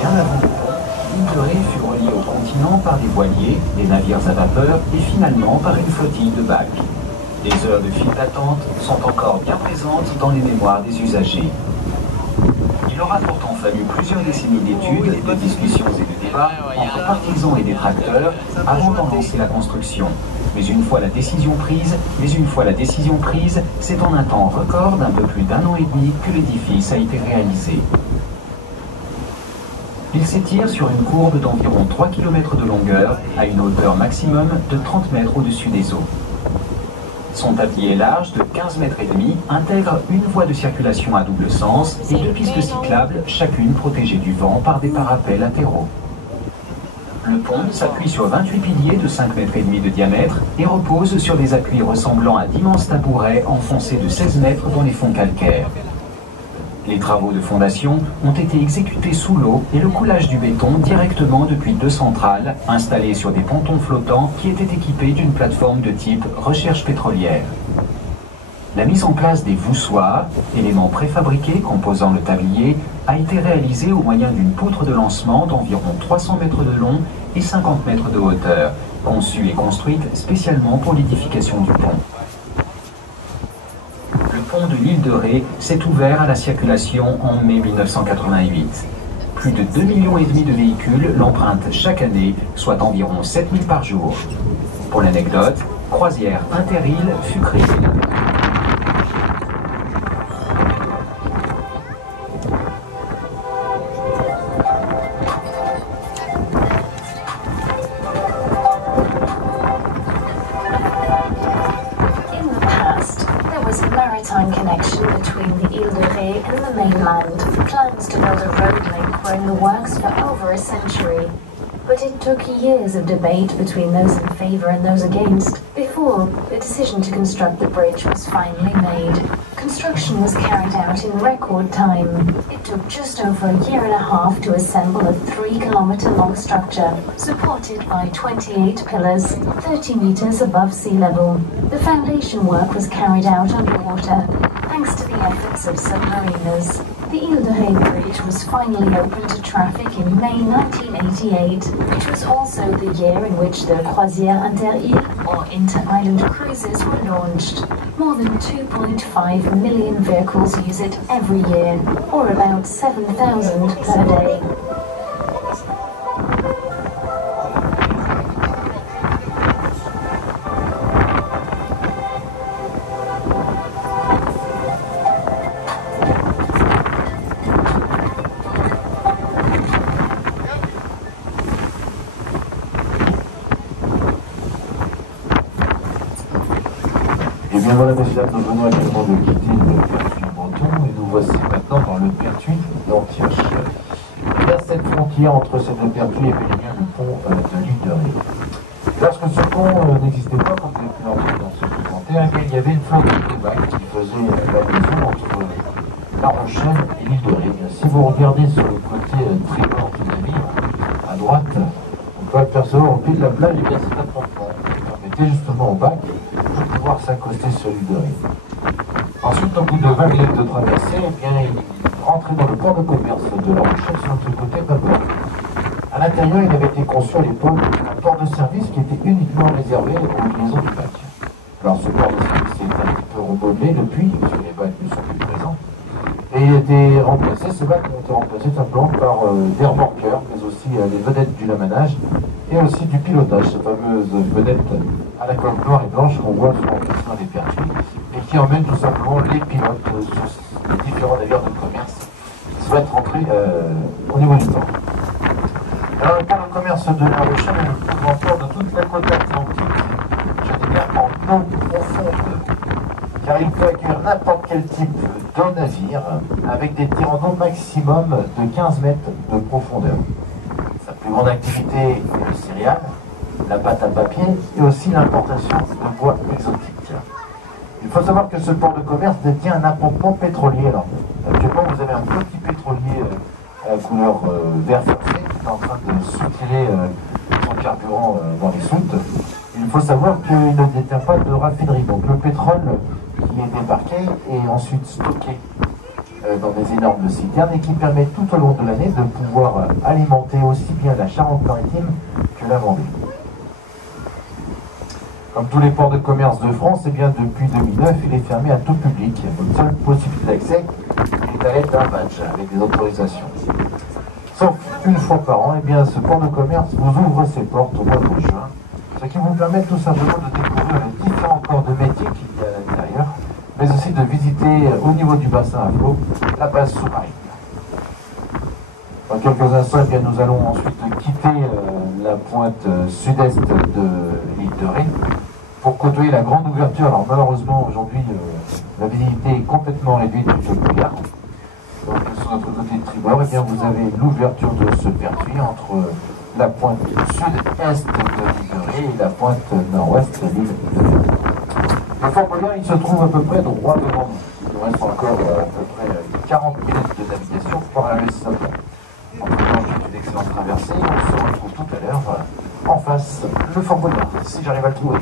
Bien avant le pont, l'île de Ré fut reliée au continent par des voiliers, des navires à vapeur et finalement par une flottille de bacs. Les heures de file d'attente sont encore bien présentes dans les mémoires des usagers. Il aura pourtant fallu plusieurs décennies d'études, de discussions et de débats entre partisans et détracteurs avant d'en lancer la construction. Mais une fois la décision prise, c'est en un temps record d'un peu plus d'1 an et demi que l'édifice a été réalisé. Il s'étire sur une courbe d'environ 3 km de longueur à une hauteur maximum de 30 mètres au-dessus des eaux. Son tablier large de 15 mètres et demi intègre une voie de circulation à double sens et 2 pistes cyclables, chacune protégée du vent par des parapets latéraux. Le pont s'appuie sur 28 piliers de 5 mètres et demi de diamètre et repose sur des appuis ressemblant à d'immenses tabourets enfoncés de 16 mètres dans les fonds calcaires. Les travaux de fondation ont été exécutés sous l'eau et le coulage du béton directement depuis 2 centrales installées sur des pontons flottants qui étaient équipés d'une plateforme de type recherche pétrolière. La mise en place des voussoirs, éléments préfabriqués composant le tablier, a été réalisée au moyen d'une poutre de lancement d'environ 300 mètres de long et 50 mètres de hauteur, conçue et construite spécialement pour l'édification du pont. Le pont de l'île de Ré s'est ouvert à la circulation en mai 1988. Plus de 2,5 millions de véhicules l'empruntent chaque année, soit environ 7 000 par jour. Pour l'anecdote, Croisière Interilles fut créée l'année. Connection between the Ile de Ré and the mainland. Plans to build a road link were in the works for over a century. But it took years of debate between those in favour and those against before the decision to construct the bridge was finally made. Construction was carried out in record time. It took just over a year and a half to assemble a 3-kilometre-long structure, supported by 28 pillars, 30 metres above sea level. The foundation work was carried out underwater, thanks to the efforts of submariners. The Ile de Ré Bridge was finally opened to traffic in May 1988, which was also the year in which the Croisière Interilles, or inter-island cruises, were launched. More than 2.5 million vehicles use it every year, or about 7,000 per day. Et bien voilà, messieurs, nous venons également de quitter le Pertuis-Breton et nous voici maintenant dans le Pertuis d'Antioche. Il y a cette frontière entre ces deux Pertuis et bien le pont de l'île de Ré. Lorsque ce pont n'existait pas, comme vous avez pu l'entendre dans ce documentaire, il y avait une flotte de bacs qui faisait la liaison entre La Rochelle et l'île de Ré. Si vous regardez sur le côté tribord du navire, à droite, on peut apercevoir au pied de la plage, et bien c'est un pont qui permettait justement au bac de pouvoir s'accoster sur l'île de Ré. Ensuite, au bout de 20 minutes de traversée, eh bien, il rentrait dans le port de commerce de La Rochelle sur le côté vapeur. À l'intérieur, il avait été conçu à l'époque un port de service qui était uniquement réservé aux liaisons du bac. Alors ce port de service est un petit peu remodelé depuis, parce que les bacs ne sont plus présents, et il a été remplacé, ces bacs ont été remplacés simplement par des remorqueurs, mais aussi les vedettes du lamanage et aussi du pilotage, ces fameuses vedettes à la coque noire et blanche qu'on voit souvent dans les Pertuis et qui emmènent tout simplement les pilotes sur les différents navires de commerce qui souhaitent rentrer au niveau du port. Alors le port de commerce de La Rochelle est le plus grand port de toute la côte atlantique, je dis bien en eau profonde, car il peut accueillir n'importe quel type de navire avec des tirants d'eau maximum de 15 mètres de profondeur. Sa plus grande activité est le céréal, la pâte à papier et aussi l'importation de bois exotiques. Il faut savoir que ce port de commerce détient un appontement pétrolier. Alors, actuellement, vous avez un petit pétrolier à couleur vert foncé qui est en train de soutirer son carburant dans les soutes. Il faut savoir qu'il ne détient pas de raffinerie. Donc le pétrole qui est débarqué et ensuite stocké dans des énormes citernes et qui permet tout au long de l'année de pouvoir alimenter aussi bien la Charente-Maritime que la Vendée. Comme tous les ports de commerce de France, eh bien, depuis 2009, il est fermé à tout public. Votre seule possibilité d'accès est à l'aide d'un badge avec des autorisations. Sauf une fois par an, eh bien, ce port de commerce vous ouvre ses portes au mois de juin, ce qui vous permet tout simplement de découvrir les différents corps de métier qu'il y a à l'intérieur, mais aussi de visiter au niveau du bassin à flot la base sous-marine. Dans quelques instants, eh bien, nous allons ensuite quitter la pointe sud-est de l'île de Ré pour côtoyer la grande ouverture. Alors malheureusement aujourd'hui la visibilité est complètement réduite du Fouillard. Donc sur notre côté de tribord, eh bien, vous avez l'ouverture de ce pertuis entre la pointe sud-est de l'île de Ré et la pointe nord-ouest de l'île de Ré. Le Fort Boyard, il se trouve à peu près droit devant nous. Il nous reste encore à peu près 40 minutes de navigation pour arriver à Saint-Paul. On peut ensuite une excellente traversée. On se retrouve tout à l'heure en face le Fort Boyard, si j'arrive à le trouver.